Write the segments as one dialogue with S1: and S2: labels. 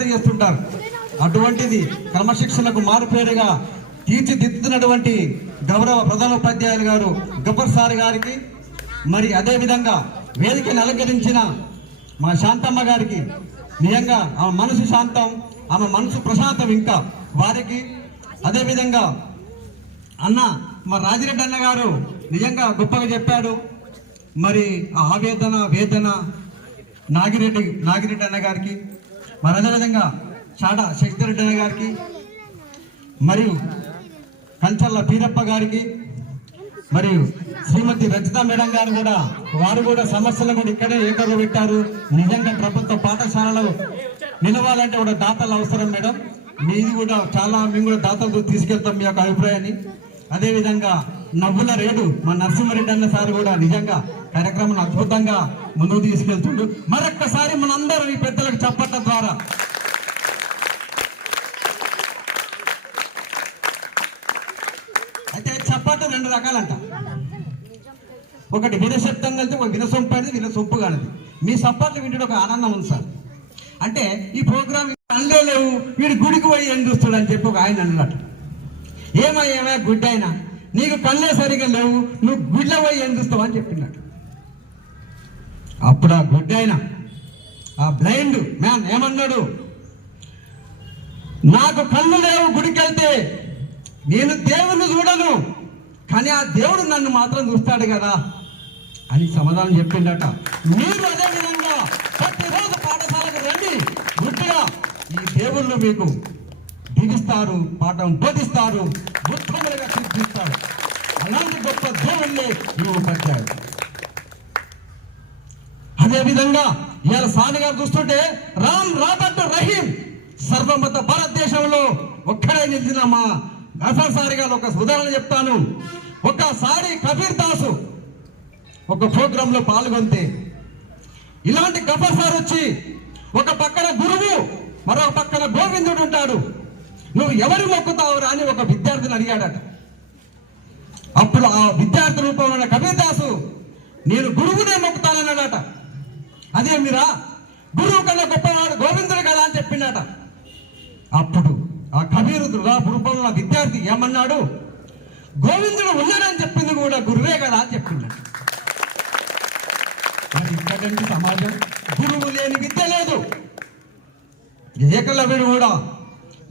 S1: తయారు చేస్తుంటారు. అటువంటిది క్రమశిక్షణకు మారుపేరుగా తీర్చిదిద్దుతున్నటువంటి గౌరవ ప్రధానోపాధ్యాయులు గారు గబ్బర్ సార్ గారికి మరి అదే విధంగా వేదికను అలంకరించిన మా శాంతమ్మ గారికి నిజంగా ఆమె మనసు శాంతం ఆమె మనసు ప్రశాంతం ఇంకా వారికి. అదేవిధంగా అన్న మా రాజిరెడ్డి అన్న గారు నిజంగా గొప్పగా చెప్పాడు. మరి ఆ ఆవేదన వేదన నాగిరెడ్డి నాగిరెడ్డి అన్న గారికి మరి అదేవిధంగా చాట శశిధరెడ్డి గారికి మరియు కంచల్ల పీరప్ప గారికి మరియు శ్రీమతి రచిత మేడం గారు కూడా వారు కూడా సమస్యలు కూడా ఇక్కడే ఏకరు పెట్టారు నిజంగా ప్రభుత్వ పాఠశాలలో నిలవాలంటే కూడా దాతలు అవసరం మేడం. మీది కూడా చాలా మేము కూడా దాతలు తీసుకెళ్తాం మీ యొక్క అభిప్రాయాన్ని. అదేవిధంగా నవ్వుల రేడు మా నరసింహారెడ్డి అన్న సార్ కూడా నిజంగా కార్యక్రమం అద్భుతంగా ముందుకు తీసుకెళ్తుండు. మరొక్కసారి మనందరం ఈ పెద్దలకు చప్పట్ల ద్వారా. అయితే చప్పట్లు రెండు రకాలంట. ఒకటి వినశబ్దం కలిసి ఒక వినసొంపు అనేది వినసొంపు కానిది. మీ సప్పట్లు వింటే ఒక ఆనందం ఉంది సార్. అంటే ఈ ప్రోగ్రామ్ కళ్ళే లేవు వీడు గుడికి పోయి ఏం చూస్తాడు అని చెప్పి ఒక ఆయన అన్నట్టు ఏమయ్యావా గుడ్డ ఆయన నీకు కళ్ళే సరిగా లేవు నువ్వు గుడ్ల పోయి ఏం చూస్తావు అని చెప్పినాడు. అప్పుడు ఆ గుడ్డ ఆయన ఆ బ్లైండ్ మ్యాన్ ఏమన్నాడు? నాకు కళ్ళు లేవు గుడికెళ్తే నేను దేవుణ్ణి చూడను కానీ ఆ దేవుడు నన్ను మాత్రం చూస్తాడు కదా అని సమాధానం చెప్పిండట. మీరు అదే విధంగా ప్రతిరోజు పాఠశాలకు రండి గుడ్డిగా ఈ దేవుళ్ళు మీకు దిగిస్తారు పాఠం బోధిస్తారు ఉత్తములుగా తీర్చిస్తారు అలాంటి గొప్ప దేవుళ్ళే ఈ ఉపాధ్యాయుడు. అదే విధంగా ఇవాళ సాని గారు చూస్తుంటే రామ్ రాబర్ట్ రహీం సర్వమత భారతదేశంలో ఒక్కడే నిలిచిన మా గఫర్ సారి గారు ఒక ఉదాహరణ చెప్తాను. ఒకసారి కబీర్ దాసు ఒక ప్రోగ్రామ్లో పాల్గొంటే ఇలాంటి గఫర్ సార్ వచ్చి ఒక పక్కన గురువు మరొక పక్కన గోవిందుడు ఉంటాడు. నువ్వు ఎవరు మొక్కుతావురా అని ఒక విద్యార్థిని అడిగాడట. అప్పుడు ఆ విద్యార్థి రూపంలో ఉన్న కబీర్ దాసు నేను గురువునే మొక్కుతానన్నాడట. అదే మీరా? గురువు కన్నా గొప్పవాడు గోవిందుడు కదా అని చెప్పిండట. అప్పుడు ఆ కబీరు ఆ పురుపంలో విద్యార్థి ఏమన్నాడు? గోవిందుడు ఉన్నాడని చెప్పింది కూడా గురువే కదా అని చెప్పిండట. మరి ఇక్కడంటే సమాజం. గురువు లేని విద్య లేదు. ఏకలవ్యుడు కూడా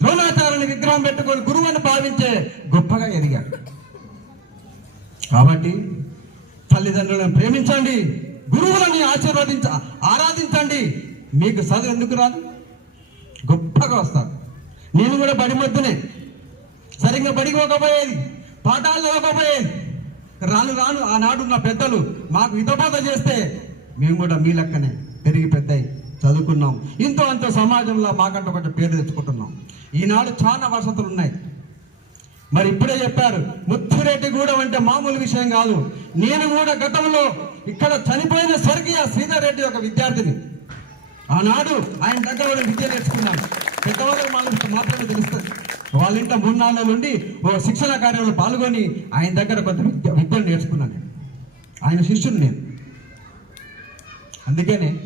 S1: ద్రోణాచార్యుని విగ్రహం పెట్టుకొని గురువు అని భావించే గొప్పగా ఎదిగాడు. కాబట్టి తల్లిదండ్రులను ప్రేమించండి. గురువులని ఆశీర్వదించ ఆరాధించండి. మీకు చదువు ఎందుకు రాదు? గొప్పగా వస్తారు. నేను కూడా బడి మధ్యనే. సరిగ్గా బడికి పోకపోయేది. పాఠాలు ఇవ్వకపోయేది రాను రాను ఆనాడు నా పెద్దలు మాకు హితబోధ చేస్తే మేము కూడా మీ లెక్కనే పెరిగి పెద్దయి చదువుకున్నాం. ఇంతో అంతో సమాజంలో మాకంటే కొంచెం పేరు తెచ్చుకుంటున్నాం. ఈనాడు చాలా వసతులు ఉన్నాయి మరి ఇప్పుడే చెప్పారు ముత్తురెడ్డి గూడెం అంటే మామూలు విషయం కాదు. నేను కూడా గతంలో ఇక్కడ చనిపోయిన స్వర్గీయ శ్రీధర్ రెడ్డి ఒక విద్యార్థిని. ఆనాడు ఆయన దగ్గర కూడా విద్య నేర్చుకున్నాను పెద్దవాళ్ళకి మనం మాత్రమే తెలుస్తుంది వాళ్ళ ఇంట్లో మూడు నాలుగు నుండి ఓ శిక్షణ కార్యంలో పాల్గొని ఆయన దగ్గర కొంత విద్య విద్యను నేర్చుకున్నాను నేను. ఆయన శిష్యుడు నేను. అందుకనే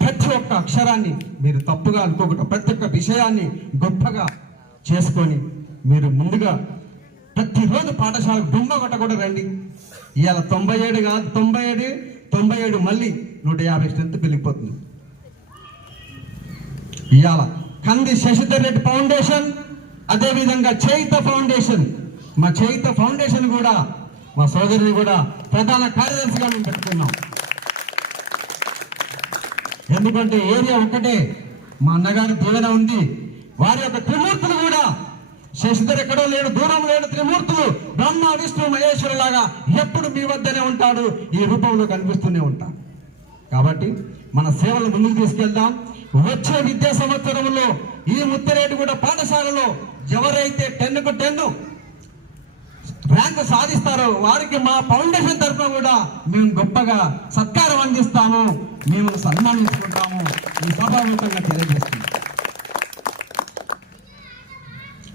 S1: ప్రతి ఒక్క అక్షరాన్ని మీరు తప్పుగా అనుకోకుండా ప్రతి ఒక్క విషయాన్ని గొప్పగా చేసుకొని మీరు ముందుగా ప్రతిరోజు పాఠశాలకు దుమ్మ కొట్టకూడదు రండి. ఇవాళ తొంభై ఏడు కాదు తొంభై ఏడు తొంభై ఏడు మళ్ళీ నూట యాభై స్ట్రెంత్ పెరిగిపోతుంది. ఇవాళ కంది శశిధర్ రెడ్డి ఫౌండేషన్ అదేవిధంగా చైత ఫౌండేషన్. మా చైత ఫౌండేషన్ కూడా మా సోదరుని కూడా ప్రధాన కార్యదర్శిగా మేము పెట్టుకున్నాం. ఎందుకంటే ఏరియా ఒక్కటే మా అన్నగారి దీవెన ఉంది. వారి యొక్క త్రిమూర్తులు కూడా శశిధర్ ఎక్కడో లేడు దూరం లేడు త్రిమూర్తులు బ్రహ్మ విష్ణు మహేశ్వరు లాగా ఎప్పుడు మీ వద్దనే ఉంటాడు. ఈ రూపంలో కనిపిస్తూనే ఉంటాడు కాబట్టి మన సేవలు ముందుకు తీసుకెళ్దాం. వచ్చే విద్యా సంవత్సరంలో ఈ ముత్తరేటిగూడ కూడా పాఠశాలలో ఎవరైతే టెన్కు టెన్ ర్యాంక్ సాధిస్తారో వారికి మా ఫౌండేషన్ తరఫున కూడా మేము గొప్పగా సత్కారం అందిస్తాము. మేము సన్మానించుకుంటాము. ఈ సభాముఖంగా తెలియజేస్తున్నాం.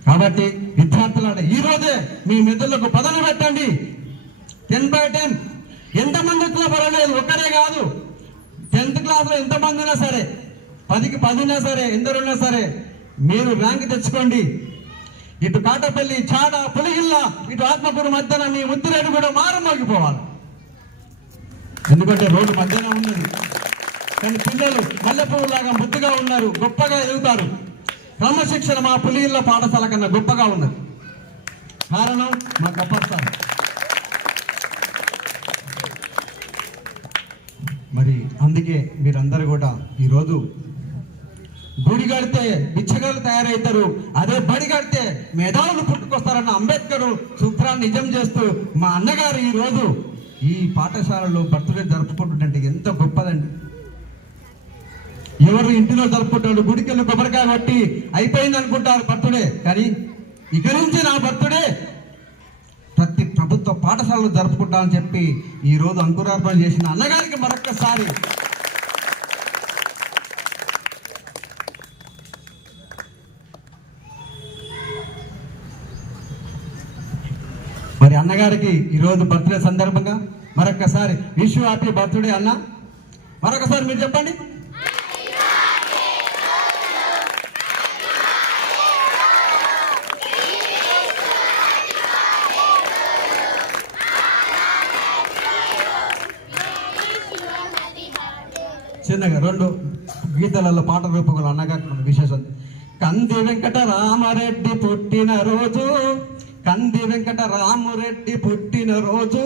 S1: కాబట్టి విద్యార్థులారా ఈరోజే మీ మెదళ్ళకు పదవి పెట్టండి. Ten by ten. ఎంతమంది వచ్చినా పర్వాలేదు ఒక్కరే కాదు. టెన్త్ క్లాస్లో ఎంతమంది ఉన్నా సరే పదికి పది ఉన్నా సరే ఎందరున్నా సరే మీరు ర్యాంక్ తెచ్చుకోండి. ఇటు కాటపల్లి చాడ పులిగిల్ల ఇటు ఆత్మకూరు మధ్యన మీ ముద్దురేడు కూడా మారుమోగిపోవాలి. ఎందుకంటే రోడ్డు మధ్యన ఉన్నది. కానీ పిల్లలు మల్లెపూలాగా ముద్దుగా ఉన్నారు గొప్పగా ఎదుగుతారు. క్రమశిక్షణ మా పులియుల పాఠశాల కన్నా గొప్పగా ఉన్నది. కారణం మా గొప్పస్థానం మరి అందుకే మీరందరూ కూడా ఈరోజు గుడి కడితే బిచ్చగాళ్ళు తయారవుతారు అదే బడి కడితే మేధావులు పుట్టుకొస్తారన్న అంబేద్కర్ సూత్రాన్ని నిజం చేస్తూ మా అన్నగారు ఈ రోజు ఈ పాఠశాలలో బర్త్డే జరుపుకుంటుంటే ఎంత గొప్పదండి. ఎవరు ఇంటిలో జరుపుకుంటాడు? గుడికి వెళ్ళి కొబ్బరికాయ పట్టి అయిపోయింది అనుకుంటారు బర్త్డే కానీ ఇక నుంచి నా బర్త్డే ప్రతి ప్రభుత్వ పాఠశాలలో జరుపుకుంటామని చెప్పి ఈ రోజు అంకురార్పణ చేసిన అన్నగారికి మరొక్కసారి. మరి అన్నగారికి ఈరోజు బర్త్డే సందర్భంగా మరొక్కసారి విష్ హ్యాపీ బర్త్డే అన్న. మరొకసారి మీరు చెప్పండి. చిన్నగా రెండు గీతలలో పాట రూపకులు అనగా విశేషం. కంది వెంకట రామరెడ్డి పుట్టిన రోజు కంది వెంకట రామరెడ్డి పుట్టిన రోజు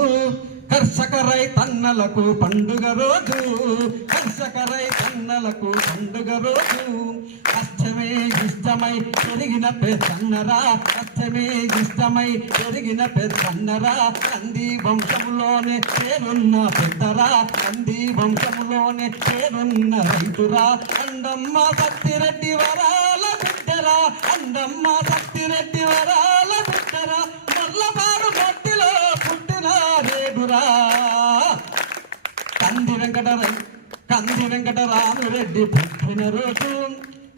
S1: కర్షక రైతన్నలకు పండుగ రోజు కర్షక రైతన్నలకు పండుగ రోజు. కష్టమే ఇష్టమై పెరిగిన పెద్దన్నరా కష్టమే ఇష్టమై పెరిగిన పెద్దన్నరా. కంది వంశములోనే పేరున్న పెద్దరా కంది వంశములోనే పేరున్న రైతురా. అండమ్మ సత్తిరెడ్డి వరాల బిడ్డరా అండమ్మ సత్తిరెడ్డి వరాల రేగురా కంది వెంకట కంది వెంకటరామరెడ్డి పుట్టిన రోజు.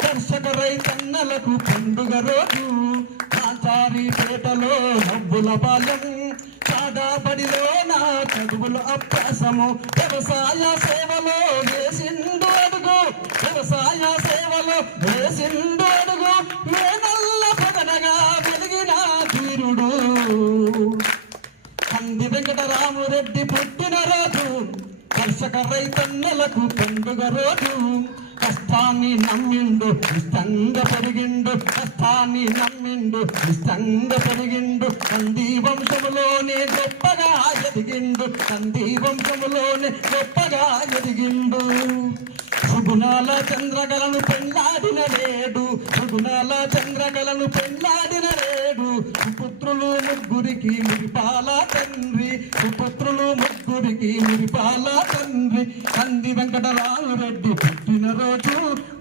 S1: దర్శక రైతన్నలకు పండుగ రోజు. కాచారి పేటలో నవ్వుల బాల్యం చాడాబడిలో నా చదువుల అభ్యాసము. వ్యవసాయ సేవలో వేసిండు అడుగు. వ్యవసాయ సేవలో వేసిండు అడుగు. మేనల్ల పదనగా వెంకటరామరెడ్డి పుట్టినరోజు కర్షక రైతన్నలకు పండుగ రోజు. కష్టాన్ని నమ్మిండు ఇష్టంగా పెరిగిండు కష్టాన్ని నమ్మిండు ఇష్టంగా పెరిగిండు. కంది వంశములోనే గొప్పగా ఎదిగిండు కంది వంశములోనే గొప్పగా ఎదిగిండు. సుగుణాల చంద్రకలను పెళ్ళాడిన లేడు సుగుణాల చంద్రకలను పెళ్ళాడిన లేడు సుపుత్రులు ముగ్గురికి మురిపాల తండ్రి సుపుత్రులు ముగ్గురికి మురిపాల తండ్రి. కంది వెంకటరామరెడ్డి పుట్టిన రోజు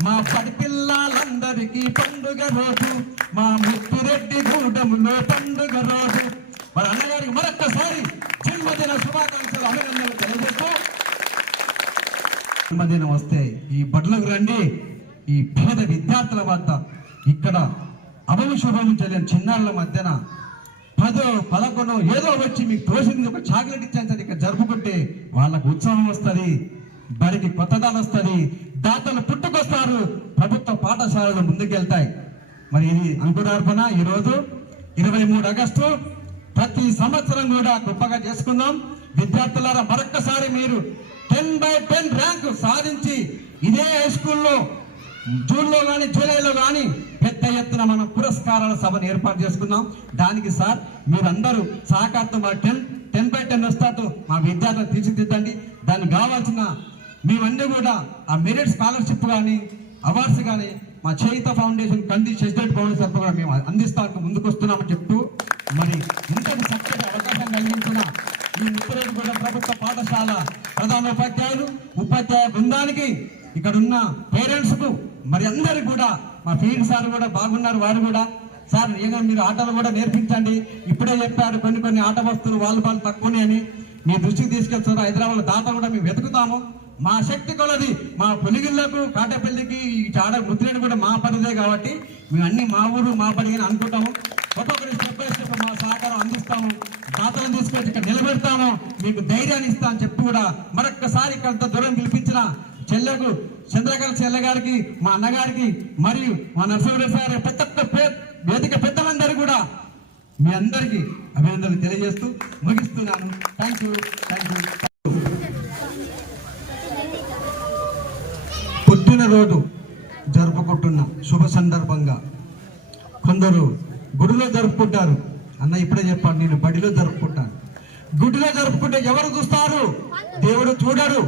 S1: మా పది పిల్లలందరికీ పండుగ రోజు. మా ముత్తురెడ్డి గూడెంలో పండుగ రోజు. మన అన్నగారికి మరొక్కసారి జన్మదిన శుభాకాంక్షలు అభినందనలు జన్మదినం వస్తే ఈ బడులకు రండి. ఈ పేద విద్యార్థుల వద్ద ఇక్కడ అభవిశుభం శుభం చిన్నారుల మధ్యన పదో పదకొండో ఏదో వచ్చి మీకు తోసింది ఒక చాక్లెట్ ఇచ్చాను సార్ ఇక్కడ జరుపుకుంటే వాళ్ళకు ఉత్సవం వస్తుంది బడికి కొత్తదాలు వస్తుంది దాతలు పుట్టుకొస్తారు ప్రభుత్వ పాఠశాలలు ముందుకెళ్తాయి. మరి ఇది అంకురార్పణ. ఈరోజు ఇరవై మూడు ఆగస్టు ప్రతి సంవత్సరం కూడా గొప్పగా చేసుకుందాం. విద్యార్థులారా మరొక్కసారి మీరు టెన్ బై టెన్ ర్యాంక్ సాధించి ఇదే హై స్కూల్లో జూన్లో కానీ జూలైలో కానీ పెద్ద ఎత్తున మనం పురస్కారాల సభను ఏర్పాటు చేసుకున్నాం. దానికి సార్ మీరందరూ సహకారంతో మా టెన్ టెన్ బై టెన్ వస్తాతో మా విద్యార్థులు తీర్చిదిద్దండి. దానికి కావాల్సిన మేమన్నీ కూడా ఆ మెరిట్ స్కాలర్షిప్ కానీ అవార్డ్స్ కానీ మా చేయిత ఫౌండేషన్ కంది షెడ్యూల్ ఫౌండేషన్ తరఫున కూడా మేము అందిస్తానికి ముందుకు వస్తున్నామని చెప్తూ మరి ఇంతటి చక్కటి అవకాశం కలిగించిన ఈ ముప్పరేడు కూడా ప్రభుత్వ పాఠశాల ప్రధాన ఉపాధ్యాయులు ఉపాధ్యాయ బృందానికి ఇక్కడ ఉన్న పేరెంట్స్కు మరి అందరికి కూడా మా ఫీల్డ్ సార్ కూడా బాగున్నారు వారు కూడా. సార్ ఏదో మీరు ఆటలు కూడా నేర్పించండి. ఇప్పుడే చెప్పారు కొన్ని కొన్ని ఆట వస్తువులు వాళ్ళు వాళ్ళు తక్కువనే అని. మీ దృష్టికి తీసుకెళ్తారు హైదరాబాద్ దాత కూడా మేము వెతుకుతాము. మా శక్తి కొలది మా పులిగిళ్ళకు కాటపల్లికి చాడ ముద్రని కూడా మా పనిదే కాబట్టి మేము అన్ని మా ఊరు మా పని అని అనుకుంటాము. ఒక్కొక్కరి స్టెప్ బై స్టెప్ సహకారం అందిస్తాము. దాతలను తీసుకొచ్చి ఇక్కడ నిలబెడతాము. మీకు ధైర్యాన్ని ఇస్తా అని చెప్పి కూడా మరొక్కసారి ఇక్కడ దూరం పిలిపించిన చెల్లెకు చంద్రకళ చెల్లె గారికి మా అన్నగారికి మరియు మా నరసింహరెడ్డి సార్ పెద్ద పే- వేదిక పెద్దలందరూ కూడా మీ అందరికీ అభినందనలు తెలియజేస్తూ ముగిస్తున్నాను. థ్యాంక్ యూ థ్యాంక్ యూ పుట్టినరోజు జరుపుకుంటున్న. శుభ సందర్భంగా. కొందరు గుడిలో జరుపుకుంటారు. అన్న ఇప్పుడే చెప్పాను నేను బడిలో జరుపుకుంటాను. గుడిలో జరుపుకుంటే ఎవరు చూస్తారు? దేవుడు చూడడు.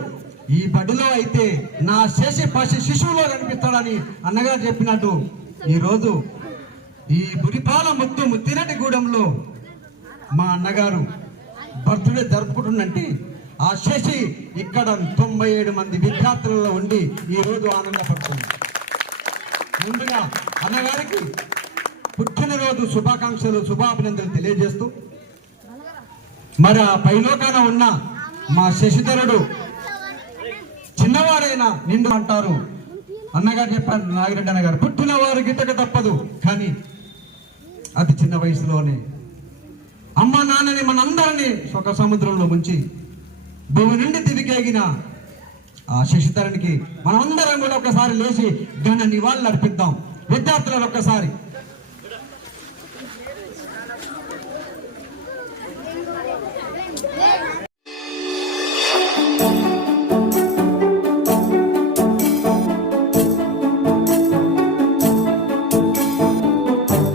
S1: ఈ బడిలో అయితే నా శేషి పసి శిశువులో కనిపిస్తాడని అన్నగారు చెప్పినట్టు ఈరోజు ఈ బురిపాల ముత్తు ముత్తినటి గూడెంలో మా అన్నగారు బర్త్డే జరుపుకుంటుందంటే ఆ శశి ఇక్కడ తొంభై ఏడు మంది విద్యార్థులలో ఉండి ఈ రోజు ఆనందపడుతుంది. ముందుగా అన్నగారికి పుట్టినరోజు శుభాకాంక్షలు శుభాభినందనలు తెలియజేస్తూ మరి ఆ పైలోకాన ఉన్న మా శశిధరుడు చిన్నవారైనా నిండు అంటారు. అన్నగారు చెప్పారు నాగిరెడ్డి అన్నగారు పుట్టినవారు గిట్టక తప్పదు కానీ అతి చిన్న వయసులోనే అమ్మ నాన్నని మనందరినీ ఒక సముద్రంలో ముంచి భూమి నుండి తిరిగేగిన ఆ శశిధరునికి మనమందరం కూడా ఒకసారి లేచి ఘన నివాళులు అర్పిద్దాం విద్యార్థులను ఒక్కసారి